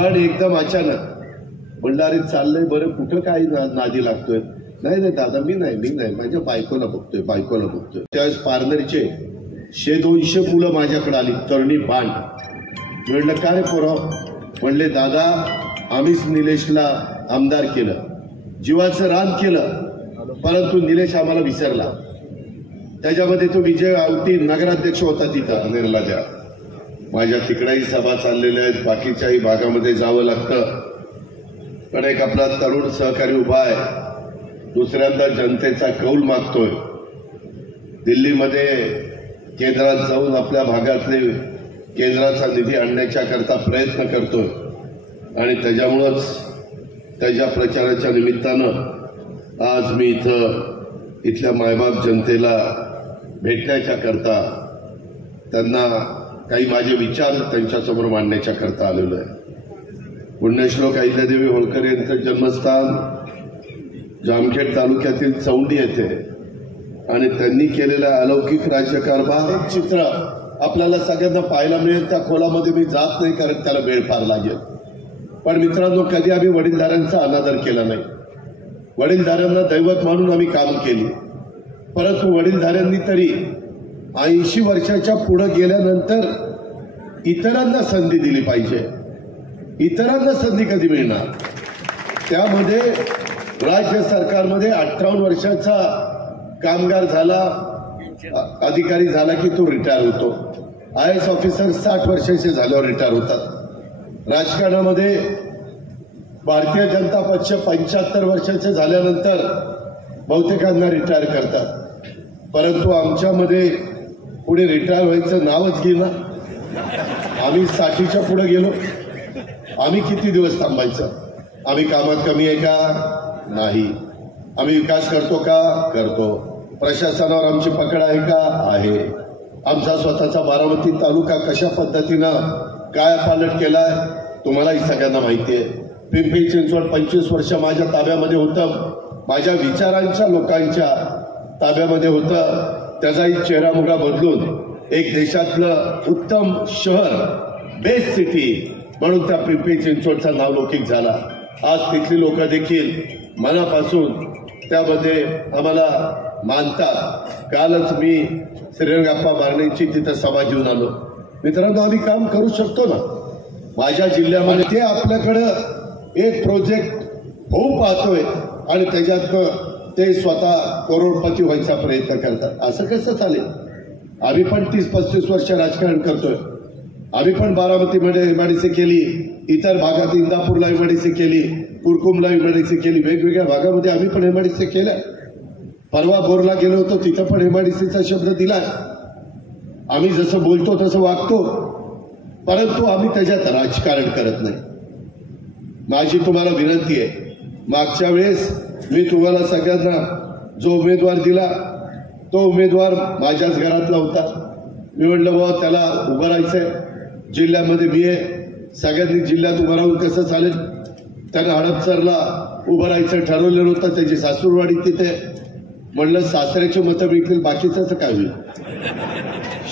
पण एकदम अचानक म्हणलं अरे चाललंय बरं कुठं काय नादी लागतोय. नाही दादा मी नाही माझ्या बायकोला बघतोय. त्यावेळेस पारनेरचे 100-200 मुलं माझ्याकडे आली तरुणी बांड. म्हणलं का रे पोराव. म्हणले दादा आम्हीच निलेशला आमदार केलं, जीवाचं रान केलं, परंतु निलेश आम्हाला विसरला. त्याच्यामध्ये तो विजय आवटी नगराध्यक्ष होता तिथं निर्लाजा. माझ्या तिकडेही सभा चाललेल्या आहेत, बाकीच्याही भागामध्ये जावं लागतं. पण एक आपला तरुण सहकारी उभा आहे, दुसऱ्यांदा जनतेचा कौल मागतोय. दिल्लीमध्ये केंद्रात जाऊन आपल्या भागातले केंद्राचा निधी आणण्याच्या करता प्रयत्न करतोय आणि त्याच्यामुळंच त्याच्या प्रचाराच्या निमित्तानं आज मी इथल्या मायबाप जनतेला भेटण्याच्या करता, त्यांना काही माझे विचार त्यांच्यासमोर मांडण्याच्या करता आलेलो आहे. पुण्यश्लोक अहिल्यादेवी होळकर यांचं जन्मस्थान जामखेड तालुक्यातील चौंडी येथे आणि त्यांनी केलेला अलौकिक राज्यकारभार चित्र आपल्याला सगळ्यांना पाहायला मिळेल. त्या खोलामध्ये मी जात नाही कारण त्याला वेळ फार लागेल. पण मित्रांनो, कधी आम्ही वडीलधाऱ्यांचा अनादर केला नाही. वडीलधाऱ्यांना दैवत मानून आम्ही काम केली. परंतु वडीलधाऱ्यांनी तरी 80 वर्षाच्या पुढे गेल्यानंतर इतरांना संधी दिली पाहिजे. इतरांना संधी कधी मिळणार. त्यामध्ये राज्य सरकारमध्ये 58 वर्षाचा कामगार झाला, अधिकारी झाला की तो रिटायर होतो. IAS ऑफिसर 60 वर्षाचे झाल्यावर रिटायर होतात. राजकारणामध्ये भारतीय जनता पक्ष 75 वर्षाचे झाल्यानंतर बहुतेकांना रिटायर करतात. परंतु आमच्यामध्ये पुढे रिटायर व्हायचं नावच घेईना. आम्ही 60च्या पुढे गेलो. आम्ही किती दिवस थांबायचं. आम्ही कामात कमी आहे का? नाही. आम्ही विकास करतो का? करतो. प्रशासनावर आमची पकड आहे का? आहे. आमचा स्वतःचा बारामती तालुका कशा पद्धतीनं काय पालट केलाय तुम्हालाही सगळ्यांना माहिती आहे. पिंपरी चिंचवड 25 वर्ष माझ्या ताब्यामध्ये होतं, माझ्या विचारांच्या लोकांच्या ताब्यामध्ये होतं. त्याचाही चेहरामुगा बदलून एक देशातलं उत्तम शहर, बेस्ट सिटी म्हणून त्या पिंपरी चिंचवडचा नावलौकिक झाला. आज तिथली लोक देखील मनापासून त्यामध्ये आम्हाला मानतात. कालच मी श्रीरंगप्पा बारणेंची तिथं सभा घेऊन आलो. मित्रांनो, आम्ही काम करू शकतो ना माझ्या जिल्ह्यामध्ये. ते आपल्याकडं एक प्रोजेक्ट होऊ पाहतोय आणि त्याच्यातनं ते स्वतः करोडपती व्हायचा प्रयत्न करतात. असं कसं चालेल. आम्ही पण 30-35 वर्ष राजकारण करतोय. आम्ही पण बारामतीमध्ये एमआयडीसी केली, इतर भागात इंदापूरला एमआयडीसी केली, कुरकुमला एमआयडीसी केली, वेगवेगळ्या भागामध्ये आम्ही पण एमआयडीसी केल्या. परवा बोरला गेलो होतो, तिथं पण एमआयडीसीचा शब्द दिलाय. आम्ही जसं बोलतो तसं वागतो, परंतु आम्ही त्याच्यात राजकारण करत नाही. माझी तुम्हाला विनंती आहे, मागच्या वेळेस मी तुम्हाला सगळ्यांना जो उमेदवार दिला तो उमेदवार माझ्याच घरातला होता. मी म्हटलं बाबा त्याला उभं राहायचंय, जिल्ह्यामध्ये मी आहे, सगळ्यांनी जिल्ह्यात उभं राहून कसं चालेल. त्यानं हडपसरला उभं राहायचं ठरवलेलं होतं, त्याची सासूरवाडी तिथे. म्हणलं सासऱ्याची मतं मिळतील, बाकीचं काय होईल.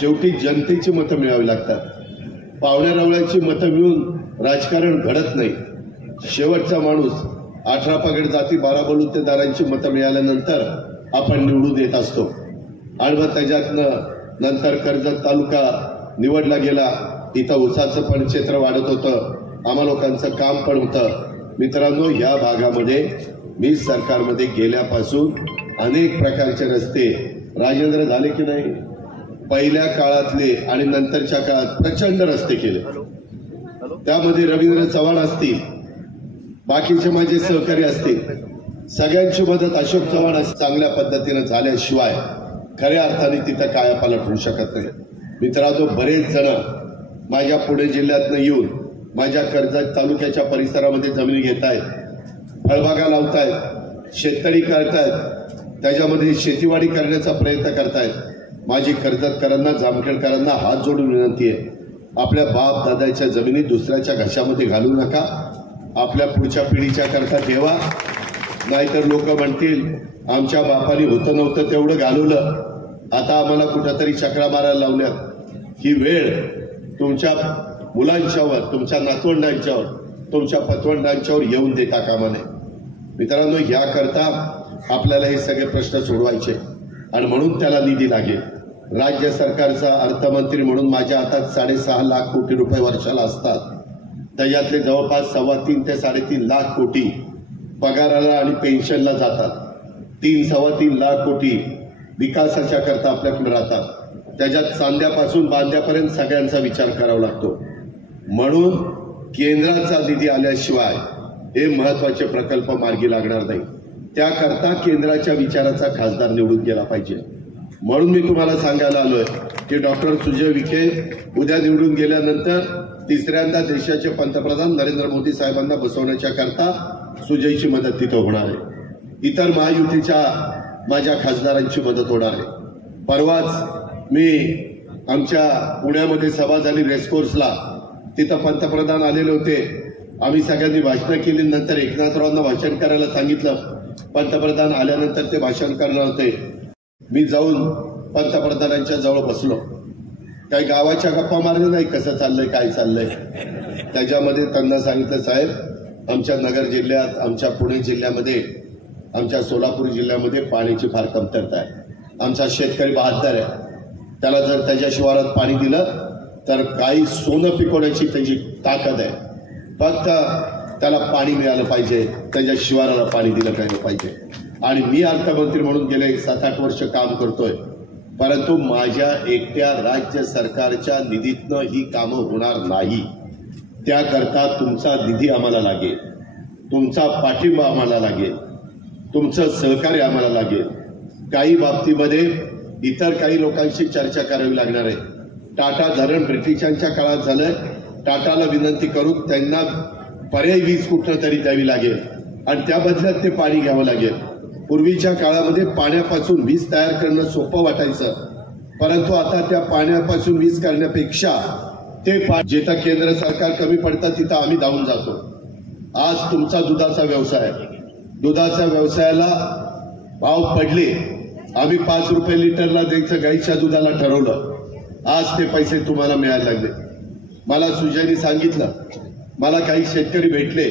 शेवटी जनतेची मतं मिळावी लागतात. पाहुण्यारावळ्याची मतं मिळून राजकारण घडत नाही. शेवटचा माणूस 18 पगड जाती 12 बलुतेदारांची मतं मिळाल्यानंतर आपण निवडून येत असतो. आणि मग त्याच्यातनं नंतर कर्जत तालुका निवडला गेला. इथं ऊसाचं पण क्षेत्र वाढत होतं, आम्हा लोकांचं काम पण होतं. मित्रांनो, या भागामध्ये मी सरकारमध्ये गेल्यापासून अनेक प्रकारचे रस्ते राजेंद्र झाले की नाही. पहिल्या काळातले आणि नंतरच्या काळात प्रचंड रस्ते केले. त्यामध्ये रवींद्र चव्हाण असतील, बाकीचे माझे सहकारी असतील, सगळ्यांची मदत अशोक चव्हाण चांगल्या पद्धतीनं झाल्याशिवाय खऱ्या अर्थाने तिथं कायापालट होऊ शकत नाही. मित्रांनो, बरेच जण माझ्या पुणे जिल्ह्यातनं येऊन माझ्या कर्जत तालुक्याच्या परिसरामध्ये जमिनी घेत आहेत, फळबागा लावतायत, शेतकरी करतायत, त्याच्यामध्ये शेतीवाडी करण्याचा प्रयत्न करतायत. माझी कर्जतकरांना, जामखेडकरांना हात जोडून विनंती आहे, आपल्या बाप दादाच्या जमिनी दुसऱ्याच्या घशामध्ये घालू नका. आपल्या पुढच्या पिढीच्या करता ठेवा. नाहीतर लोक म्हणतील आमच्या बापाने होतं नव्हतं तेवढं घालवलं, आता आम्हाला कुठंतरी चक्रा मारायला लावल्यात. ही वेळ तुमच्या मुलांच्यावर, तुमच्या नातवंडांच्यावर, तुमच्या पतवंडांच्यावर येऊन देता कामा नये. मित्रांनो, याकरता आपल्याला हे सगळे प्रश्न सोडवायचे आणि म्हणून त्याला निधी लागेल. राज्य सरकारचा अर्थमंत्री म्हणून माझ्या हातात 6.5 लाख कोटी रुपये वर्षाला असतात. त्याच्यातले जवळपास 3.25 ते 3.5 लाख कोटी पगाराला आणि पेन्शनला जातात. 3-3.25 लाख कोटी विकासाच्या करता आपल्याकडे राहतात. त्याच्यात चांद्यापासून बांध्यापर्यंत सगळ्यांचा विचार करावा लागतो. म्हणून केंद्राचा निधी आल्याशिवाय हे महत्वाचे प्रकल्प मार्गी लागणार नाही. त्याकरता केंद्राच्या विचाराचा खासदार निवडून गेला पाहिजे. म्हणून मी तुम्हाला सांगायला आलोय की डॉक्टर सुजय विखे उद्या निवडून गेल्यानंतर तिसऱ्यांदा देशाचे पंतप्रधान नरेंद्र मोदी साहेबांना बसवण्याच्या करता सुजयची मदत तिथं होणार आहे. इतर महायुतीच्या माझ्या खासदारांची मदत होणार आहे. परवाच मी आमच्या पुण्यामध्ये सभा झाली रेसकोर्सला, तिथं पंतप्रधान आलेले होते. आम्ही सगळ्यांनी भाषणं केली. नंतर एकनाथरावांना भाषण करायला सांगितलं. पंतप्रधान आल्यानंतर ते भाषण करणार होते. मी जाऊन पंतप्रधानांच्या जवळ बसलो. काही गावाच्या गप्पा मारल्या नाही, कसं चाललंय काय चाललंय. त्याच्यामध्ये त्यांना सांगितलं, साहेब आमच्या नगर जिल्ह्यात, आमच्या पुणे जिल्ह्यामध्ये, आमच्या सोलापूर जिल्ह्यामध्ये पाण्याची फार कमतरता आहे. आमचा शेतकरी बहादर आहे. त्याला जर त्याच्या शिवारात पाणी दिलं तर काही सोनं पिकवण्याची त्याची ताकद आहे. फक्त त्याला पाणी मिळालं पाहिजे, त्याच्या शिवाराला पाणी दिलं पाहिजे. आणि मी अर्थमंत्री म्हणून गेले 7-8 वर्ष काम करतोय. परंतु माझ्या एकट्या राज्य सरकारच्या निधीतनं ही कामं होणार नाही. त्याकरता तुमचा निधी आम्हाला लागेल, तुमचा पाठिंबा आम्हाला लागेल, तुमचं सहकार्य आम्हाला लागेल. काही बाबतीमध्ये इतर काही लोकांशी चर्चा करावी लागणार आहे. टाटा धरण ब्रिटिशांच्या काळात झालंय. टाटाला विनंती करून त्यांना पर्यायी वीज कुठं तरी द्यावी लागेल आणि त्या बदल्यात ते पाणी घ्यावं लागेल. पूर्वीच्या काळामध्ये पाण्यापासून वीज तयार करणं सोपं वाटायचं. परंतु आता त्या पाण्यापासून वीज करण्यापेक्षा ते जिथं केंद्र सरकार कमी पडतं तिथं आम्ही धावून जातो. आज तुमचा दुधाचा व्यवसाय, दुधाच्या व्यवसायाला भाव पडले. आम्ही 5 रुपये लिटरला द्यायचं गाईच्या दुधाला ठरवलं. आज ते पैसे तुम्हाला मिळायला लागले. मला सुजयनी सांगितलं, मला काही शेतकरी भेटले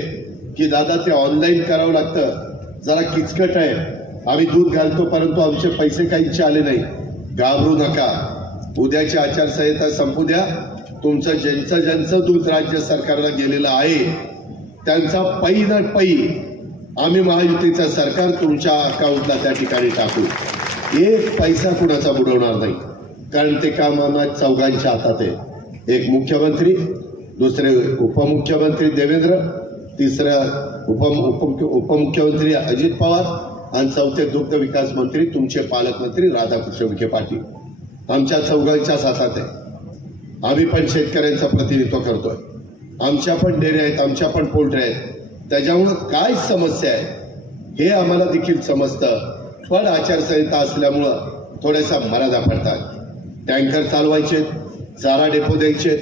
की दादा ते ऑनलाईन करावं लागतं, जरा किचकट आहे, आम्ही दूध घालतो परंतु आमचे पैसे काहीचे आले नाही. घाबरू नका, उद्याची आचारसंहिता संपू द्या. तुमचं ज्यांचं दूध राज्य सरकारला गेलेलं आहे त्यांचा पै न पै आम्ही महायुतीचं सरकार तुमच्या अकाउंटला त्या ठिकाणी टाकू. एक पैसा कुणाचा बुडवणार नाही. कारण ते काम आम्हाला चौघांच्या हातात आहे. एक मुख्यमंत्री, दुसरे उपमुख्यमंत्री देवेंद्र, तिसऱ्या उपमुख्यमंत्री अजित पवार आणि चौथे दुग्ध विकास मंत्री तुमचे पालकमंत्री राधाकृष्ण विखे पाटील. आमच्या चौघांच्याच हातात आहे. आम्ही पण शेतकऱ्यांचं प्रतिनिधित्व करतोय. आमच्या पण डेअरी आहेत, आमच्या पण पोल्ट्री आहेत. त्याच्यामुळं काय समस्या आहे हे आम्हाला देखील समजतं. पण आचारसंहिता असल्यामुळं थोड्याशा मर्यादा पडतात. टँकर चालवायचे, चारा डेपो द्यायचे,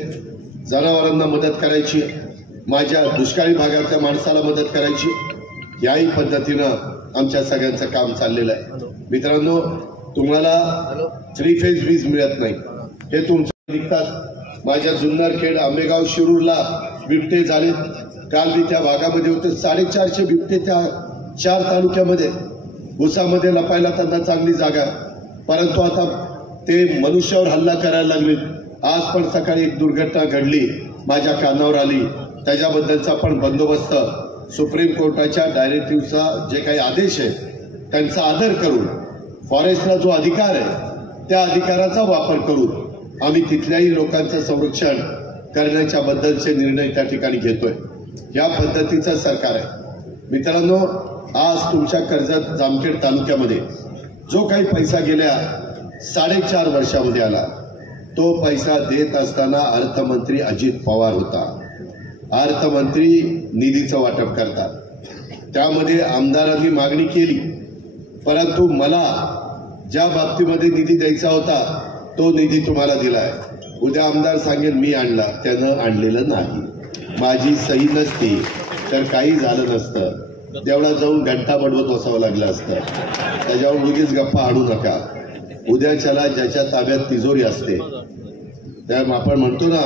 जनावरांना मदत करायची, माझ्या दुष्काळी भागातल्या माणसाला मदत करायची. याही पद्धतीनं आमच्या सगळ्यांचं काम चाललेलं आहे. मित्रांनो, तुम्हाला 3 फेज वीज मिळत नाही हे तुमचं निघतात. माझ्या जुन्नर खेड, आंबेगाव, शिरूरला बिबटे झाले. काल मी त्या भागामध्ये होते. 450 बिबटे त्या 4 तालुक्यामध्ये. भुसामध्ये लपायला त्यांना चांगली जागा, परंतु आता ते मनुष्यावर हल्ला करायला लागले. आज पण सकाळी एक दुर्घटना घडली, माझ्या कानावर आली. त्याच्याबद्दलचा पण बंदोबस्त सुप्रीम कोर्टाच्या डायरेक्टिव्हचा जे काही आदेश आहे त्यांचा आदर करून, फॉरेस्टला जो अधिकार आहे त्या अधिकाराचा वापर करून आम्ही तिथल्याही लोकांचं संरक्षण करण्याच्या बद्दलचे निर्णय त्या ठिकाणी घेतोय. या पद्धतीचं सरकार आहे. मित्रांनो, आज तुमच्या कर्जत जामखेड तालुक्यामध्ये जो काही पैसा गेल्या 4.5 वर्षामध्ये आला, तो पैसा देत असताना अर्थमंत्री अजित पवार होता. अर्थमंत्री निधीचं वाटप करतात. त्यामध्ये आमदारांनी मागणी केली, परंतु मला ज्या बाबतीमध्ये निधी द्यायचा होता तो निधी तुम्हाला दिलाय. उद्या आमदार सांगेल मी आणला, त्यानं आणलेलं नाही, माझी सही नसती तर काही झालं नसतं. देवळात जाऊन घंटा बडवत बसावं लागलं असतं. त्याच्यावर उगीच गप्पा आणू नका. उद्याच्याला ज्याच्या ताब्यात तिजोरी असते, त्या आपण म्हणतो ना,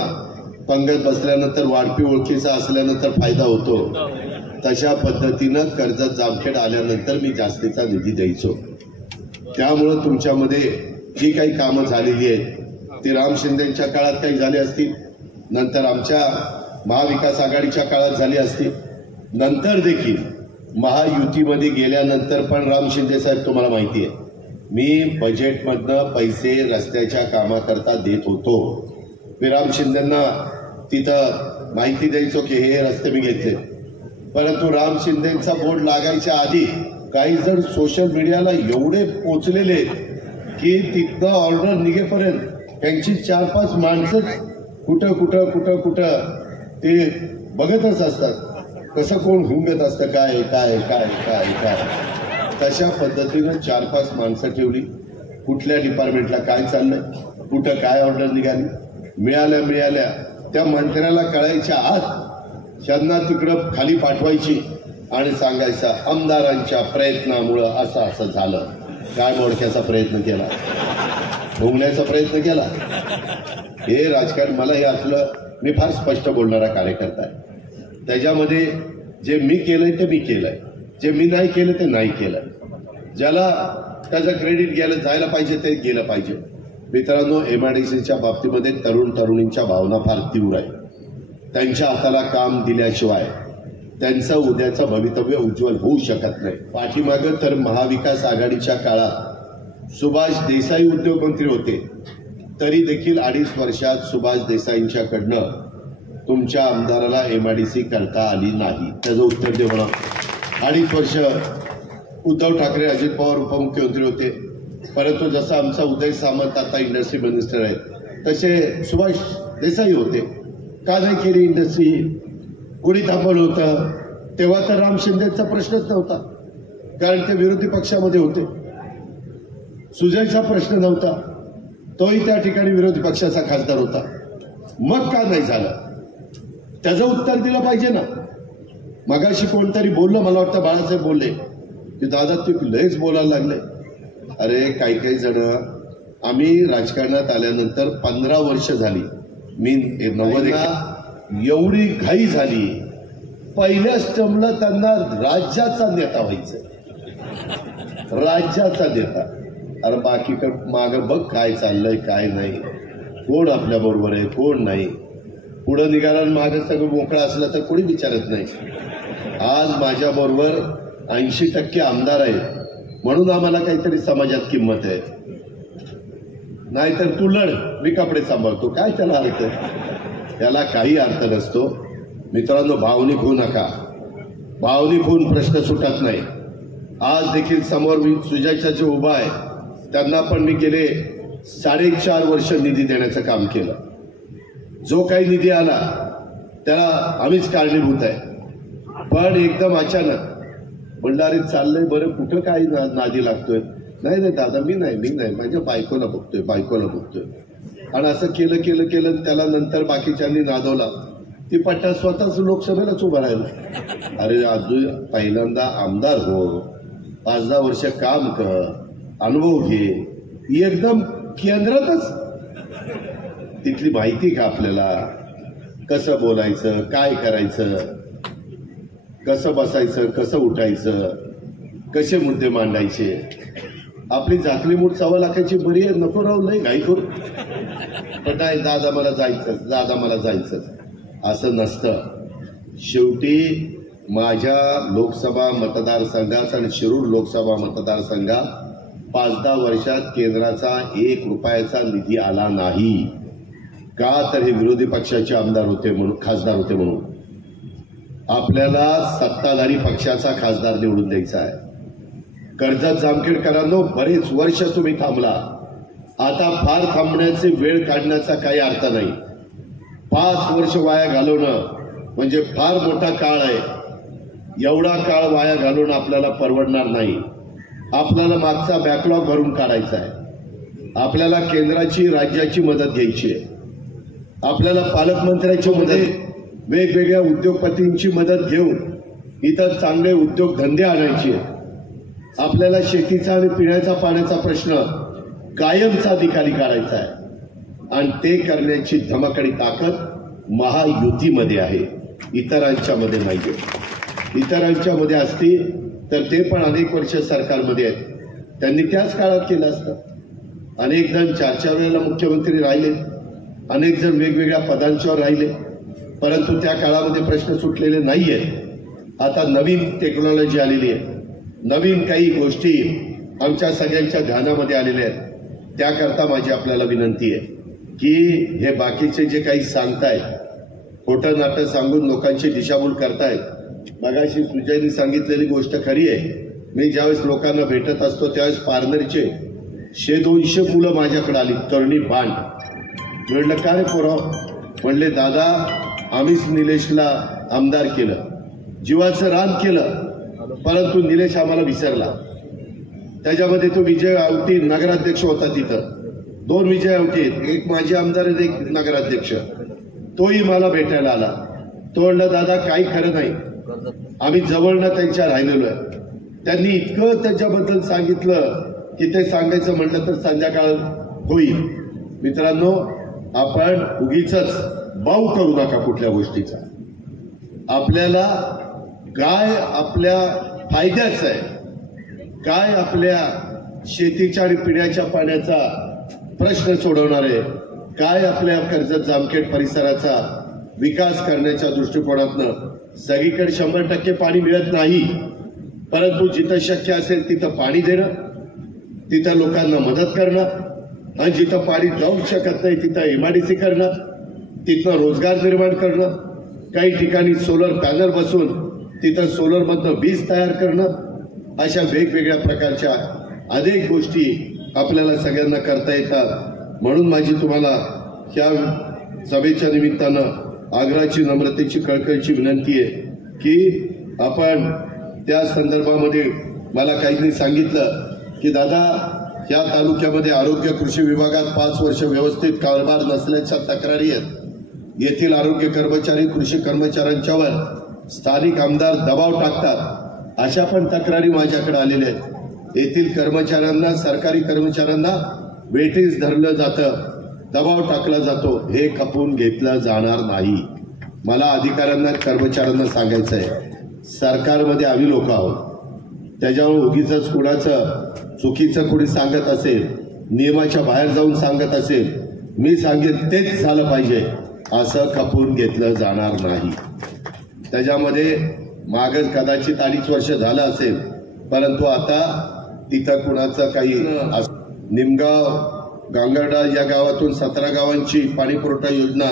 पंगत बसल्यानंतर वाढपी ओळखीचा असल्यानंतर फायदा होतो, तशा पद्धतीनं कर्जत जामखेड आल्यानंतर मी जास्तीचा निधी द्यायचो. त्यामुळं तुमच्यामध्ये जी काही कामं झालेली आहेत ती राम शिंदेच्या काळात काही झाली असतील, नंतर आमच्या महाविकास आघाडीच्या काळात झाली असतील, नंतर देखील महायुतीमध्ये गेल्यानंतर पण राम शिंदे साहेब तुम्हाला माहिती आहे मी बजेटमधनं पैसे रस्त्याच्या कामाकरता देत होतो. मी राम शिंदेंना तिथं माहिती द्यायचो की हे रस्ते मी घेतले, परंतु राम शिंदेचा बोर्ड लागायच्या आधी काही जण सोशल मीडियाला एवढे पोचलेले की तिथनं ऑर्डर निघेपर्यंत त्यांची 4-5 माणसं कुठं कुठं कुठं कुठं ते बघतच असतात, कसं कोण हुंगत असतं, काय काय काय काय काय. तशा पद्धतीनं 4-5 माणसं ठेवली, कुठल्या डिपार्टमेंटला काय चाललंय, कुठं काय ऑर्डर निघाली, मिळाल्या त्या मंत्र्याला कळायच्या आत त्यांना तिकडं खाली पाठवायची आणि सांगायचं आमदारांच्या प्रयत्नामुळं असं झालं. काय मोडक्याचा प्रयत्न केला, भोंगण्याचा प्रयत्न केला. हे राजकारण मला हे असलं, मी फार स्पष्ट बोलणारा कार्यकर्ता आहे. त्याच्यामध्ये जे मी केलंय ते मी केलंय, जे मी नाही केलं ते नाही केलं. ज्याला त्याचं क्रेडिट जायला पाहिजे ते गेलं पाहिजे. मित्रांनो, MIDCच्या बाबतीमध्ये तरुण तरुणींच्या भावना फार तीव्र आहे. त्यांच्या हाताला काम दिल्याशिवाय त्यांचं उद्याचं भवितव्य उज्ज्वल होऊ शकत नाही. पाठीमागं तर महाविकास आघाडीच्या काळात सुभाष देसाई उद्योगमंत्री होते, तरी देखील 2.5 वर्षात सुभाष देसाईंच्याकडनं तुमच्या आमदाराला MIDC करता आली नाही. त्याचं उत्तर दे म्हणा. 2.5 वर्ष उद्धव ठाकरे, अजित पवार उपमुख्यमंत्री होते, परंतु जसं आमचा उदय सामंत आता इंडस्ट्री मिनिस्टर आहे तसे सुभाष देसाई होते. का नाही केली इंडस्ट्री, कोणी थांबवलं होतं? तेव्हा तर राम शिंदेचा प्रश्नच नव्हता, कारण ते विरोधी पक्षामध्ये होते. सुजयचा प्रश्न नव्हता, तोही त्या ठिकाणी विरोधी पक्षाचा खासदार होता. मग का नाही झालं? त्याचं उत्तर दिलं पाहिजे ना. मगाशी कोणतरी बोललं, मला वाटतं बाळासाहेब बोलले की दादा ते लयच बोलायला लागले. अरे काही जण, आम्ही राजकारणात आल्यानंतर 15 वर्ष झाली, मी 90 एवढी घाई झाली, पहिल्याच टर्मला त्यांना राज्याचा नेता व्हायचं, राज्याचा नेता. अरे बाकीकडे मागं बघ काय चाललंय काय नाही, कोण आपल्या बरोबर आहे कोण नाही. पुढं निघाला मागं सगळं मोकळं असलं तर कोणी विचारत नाही. आज माझ्या बरोबर 80% आमदार आहेत म्हणून आम्हाला काहीतरी समाजात किंमत आहे. नाहीतर तू लढ, मी कपडे सांभाळतो, काय त्याला अर्थ? त्याला काही अर्थ नसतो. मित्रांनो, भावनिक होऊ नका. भावनिक होऊन प्रश्न सुटत नाही. आज देखील समोर मी सुजयच्या जे उभा आहे त्यांना पण मी गेले 4.5 वर्ष निधी देण्याचं काम केलं. जो काही निधी आला त्याला आम्हीच कारणीभूत आहे. पण एकदम अचानक भंडारीत चाललंय, बरं कुठं काय नादी लागतोय? नाही दादा मी नाही माझ्या बायकोला बघतोय. आणि असं केलं त्याला नंतर बाकीच्यांनी नादवला. ती पट्टा स्वतःच लोकसभेलाच उभा राहिला. अरे अजून पहिल्यांदा आमदार हो, 5-10 वर्ष काम कर, अनुभव घे, एकदम केंद्रातच. तिथली माहिती का आपल्याला? कसं बोलायचं, काय करायचं, कसं बसायचं, कसं उठायचं, कसे मुद्दे मांडायचे. आपली झाकली मूठ 1.25 लाखाची बरी आहे, नको राहू नाही घाई करू. पण नाही दादा मला जायचं असं नसतं. शेवटी माझ्या लोकसभा मतदारसंघात आणि शिरूर लोकसभा मतदारसंघात 5-10 वर्षात केंद्राचा 1 रुपयाचा निधी आला नाही. का तर हे विरोधी पक्षाचे आमदार होते म्हणून, खासदार होते म्हणून. आपल्याला सत्ताधारी पक्षाचा खासदार निवडून द्यायचा आहे. कर्जत जामखेडकरांनो, बरेच वर्ष तुम्ही थांबला, आता फार थांबण्याची वेळ काढण्याचा काही अर्थ नाही. 5 वर्ष वाया घालवणं म्हणजे फार मोठा काळ आहे. एवढा काळ वाया घालवणं आपल्याला परवडणार नाही. आपल्याला मागचा बॅकलॉग भरून काढायचा आहे. आपल्याला केंद्राची राज्याची मदत घ्यायची आहे. आपल्याला पालकमंत्र्याची मदत, वेगवेगळ्या उद्योगपतींची मदत घेऊन इथं चांगले उद्योगधंदे आणायचे. आपल्याला शेतीचा आणि पिण्याचा पाण्याचा प्रश्न कायमचा निकाली काढायचा आहे. आणि ते करण्याची धमक आणि ताकद महायुतीमध्ये आहे, इतरांच्या मध्ये नाहीये. इतरांच्या मध्ये असती तर ते पण अनेक वर्ष सरकारमध्ये आहेत, त्यांनी त्याच काळात केलं असतं. अनेक जण 4-4 वेळेला मुख्यमंत्री राहिले, अनेक जण वेगवेगळ्या पदांच्यावर राहिले, परंतु त्या काळामध्ये प्रश्न सुटलेले नाहीयेत. आता नवीन टेक्नॉलॉजी आलेली आहे, नवीन काही गोष्टी आमच्या सगळ्यांच्या ध्यानामध्ये आलेल्या आहेत. त्याकरता माझी आपल्याला विनंती आहे की हे बाकीचे जे काही सांगतायत, खोटं नाटं सांगून लोकांची दिशाभूल करतायत. मगाशी सुजयनी सांगितलेली गोष्ट खरी आहे. मी ज्यावेळेस लोकांना भेटत असतो त्यावेळेस पारनेरचे 100-200 मुलं माझ्याकडे आली, तरुणी बांड. म्हणलं का रे पोराव? म्हणले दादा आम्हीच निलेशला आमदार केलं, जीवाचं रान केलं, परंतु निलेश आम्हाला विसरला. त्याच्यामध्ये तो विजय आवटी नगराध्यक्ष होता, तिथं 2 विजय आवटी आहेत, एक माजी आमदार आणि एक नगराध्यक्ष. तोही मला भेटायला आला. तो म्हणला दादा काही खरं नाही, आम्ही जवळनं त्यांच्या राहिलेलो आहे. त्यांनी इतकं त्याच्याबद्दल सांगितलं की ते सांगायचं म्हटलं तर संध्याकाळ होईल. मित्रांनो, आपण उगीच बाऊ करू नका कुठल्या गोष्टीचा. आपल्याला काय आपल्या फायद्याचं आहे, काय आपल्या शेतीच्या आणि पिण्याच्या पाण्याचा प्रश्न सोडवणार आहे, काय आपल्या कर्जत जामखेड परिसराचा विकास करण्याच्या दृष्टिकोनातनं. सगळीकडे 100% पाणी मिळत नाही, परंतु जिथं शक्य असेल तिथं पाणी देणं, तिथं लोकांना मदत करणं, आणि जिथं पाणी जाऊ शकत नाही तिथं MIDC करणं, तिथं रोजगार निर्माण करणं, काही ठिकाणी सोलर पॅनल बसून तिथं सोलरमधनं वीज तयार करणं, अशा वेगवेगळ्या प्रकारच्या अनेक गोष्टी आपल्याला सगळ्यांना करता येतात. म्हणून माझी तुम्हाला ह्या सभेच्या निमित्तानं आग्रहाची, नम्रतेची, कळकळीची विनंती आहे की आपण त्या संदर्भामध्ये मला काहींनी सांगितलं की दादा या तालुक्यामध्ये आरोग्य कृषी विभागात 5 वर्ष व्यवस्थित कारभार नसल्याच्या तक्रारी आहेत. येथील आरोग्य कर्मचारी कृषी कर्मचाऱ्यांच्यावर स्थानिक आमदार दबाव टाकतात, अशा पण तक्रारी माझ्याकडे आलेल्या आहेत. येथील कर्मचाऱ्यांना, सरकारी कर्मचाऱ्यांना वेटीस धरलं जातं, दबाव टाकला जातो. हे खपून घेतलं जाणार नाही. मला अधिकाऱ्यांना, कर्मचाऱ्यांना सांगायचं आहे, सरकारमध्ये आम्ही लोक आहोत. त्याच्यावर उगीच कुणाचं चुकीचं कुणी सांगत असेल, नियमाच्या बाहेर जाऊन सांगत असेल, मी सांगेन तेच झालं पाहिजे, असं खपून घेतलं जाणार नाही. त्याच्यामध्ये मागच कदाचित 2.5 वर्ष झालं असेल, परंतु आता तिथं कुणाचं काही निमगाव, गांगर्डा या गावातून 17 गावांची पाणीपुरवठा योजना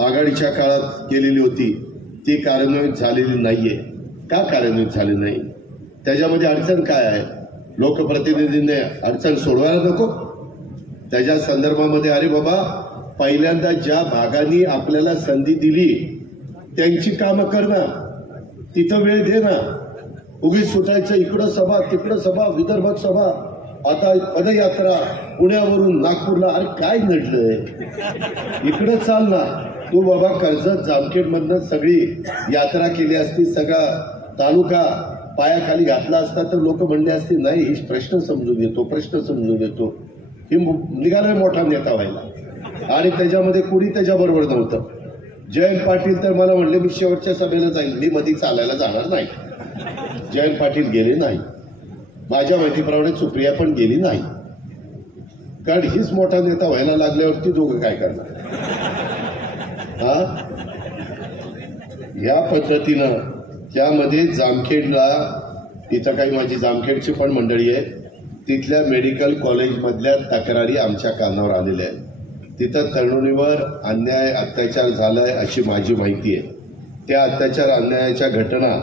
आघाडीच्या काळात केलेली होती, ती कार्यान्वित झालेली नाहीये. का कार्यान्वित झाली नाही? त्याच्यामध्ये अडचण काय आहे? लोकप्रतिनिधींनी अडचण सोडवायला नको? त्याच्या संदर्भामध्ये अरे बाबा, पहिल्यांदा ज्या भागांनी आपल्याला संधी दिली त्यांची कामं करणं, तिथं वेळ दे ना. उगीच सुटायचं, इकडं सभा तिकडं सभा, विदर्भात सभा, आता पदयात्रा पुण्यावरून नागपूरला. अरे काय नडलंय? इकडं चाल ना तू बाबा. कर्जत जामखेडमधनं सगळी यात्रा केली असती, सगळा तालुका पायाखाली घातला असता तर लोक म्हणले असते नाही ही प्रश्न समजून घेतो, प्रश्न समजून घेतो. ही निघालाय मोठा नेता व्हायला, आणि त्याच्यामध्ये कुणी त्याच्याबरोबर नव्हतं. जयंत पाटील तर मला म्हणले मी शेवटच्या सभेला जाईल, मी मध्ये चालायला जाणार नाही. जयंत पाटील गेले नाही. माझ्या माहितीप्रमाणे सुप्रिया पण गेली नाही, कारण हीच मोठा नेता व्हायला लागल्यावरती दोघं काय करणार? हा, या पद्धतीनं त्यामध्ये जामखेडला, तिथं काही माझी जामखेडची पण मंडळी आहे, तिथल्या मेडिकल कॉलेजमधल्या तक्रारी आमच्या कानावर आलेल्या आहेत. तिथं तरुणीवर अन्याय, अत्याचार झालाय अशी माझी माहिती आहे. त्या अत्याचार, अन्यायाच्या घटना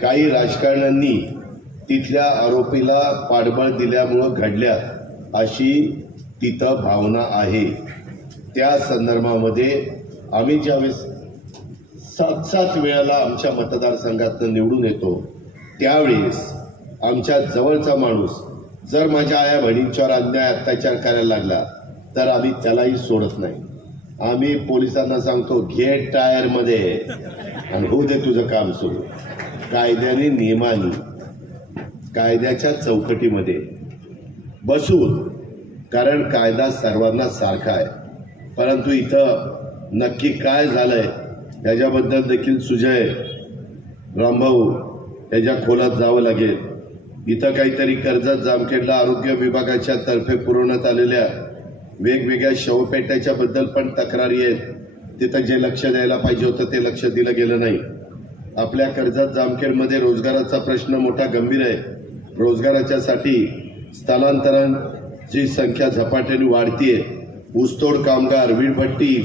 काही राजकारण्यांनी तिथल्या आरोपीला पाठबळ दिल्यामुळं घडल्या अशी तिथं भावना आहे. त्या संदर्भामध्ये आम्ही ज्यावेळेस 7-7 वेळाला आमच्या मतदारसंघातून निवडून येतो, त्यावेळेस आमच्या जवळचा माणूस जर माझ्या आया बहिणींच्यावर अन्याय, अत्याचार करायला लागला तर आम्ही त्यालाही सोडत नाही. आम्ही पोलिसांना सांगतो घे टायरमध्ये आणि होऊ दे तुझं काम सुरू. कायद्याने, नियमाने, कायद्याच्या चौकटीमध्ये बसून, कारण कायदा सर्वांना सारखा आहे. परंतु इथं नक्की काय झालंय याच्याबद्दल देखील सुजय रामभाऊ याच्या खोलात जावं लागेल. इथं काहीतरी कर्जत जामखेडला आरोग्य विभागाच्या तर्फे पुरवण्यात आलेल्या वेगवेगळ्या शवपेट्याच्या बद्दल पण तक्रारी आहेत. तिथं जे लक्ष द्यायला पाहिजे होतं ते लक्ष दिलं गेलं नाही. आपल्या कर्जत जामखेडमध्ये रोजगाराचा प्रश्न मोठा गंभीर आहे. रोजगाराच्यासाठी स्थलांतरांची संख्या झपाट्याने वाढतीये. ऊसतोड कामगार, वीटभट्टी,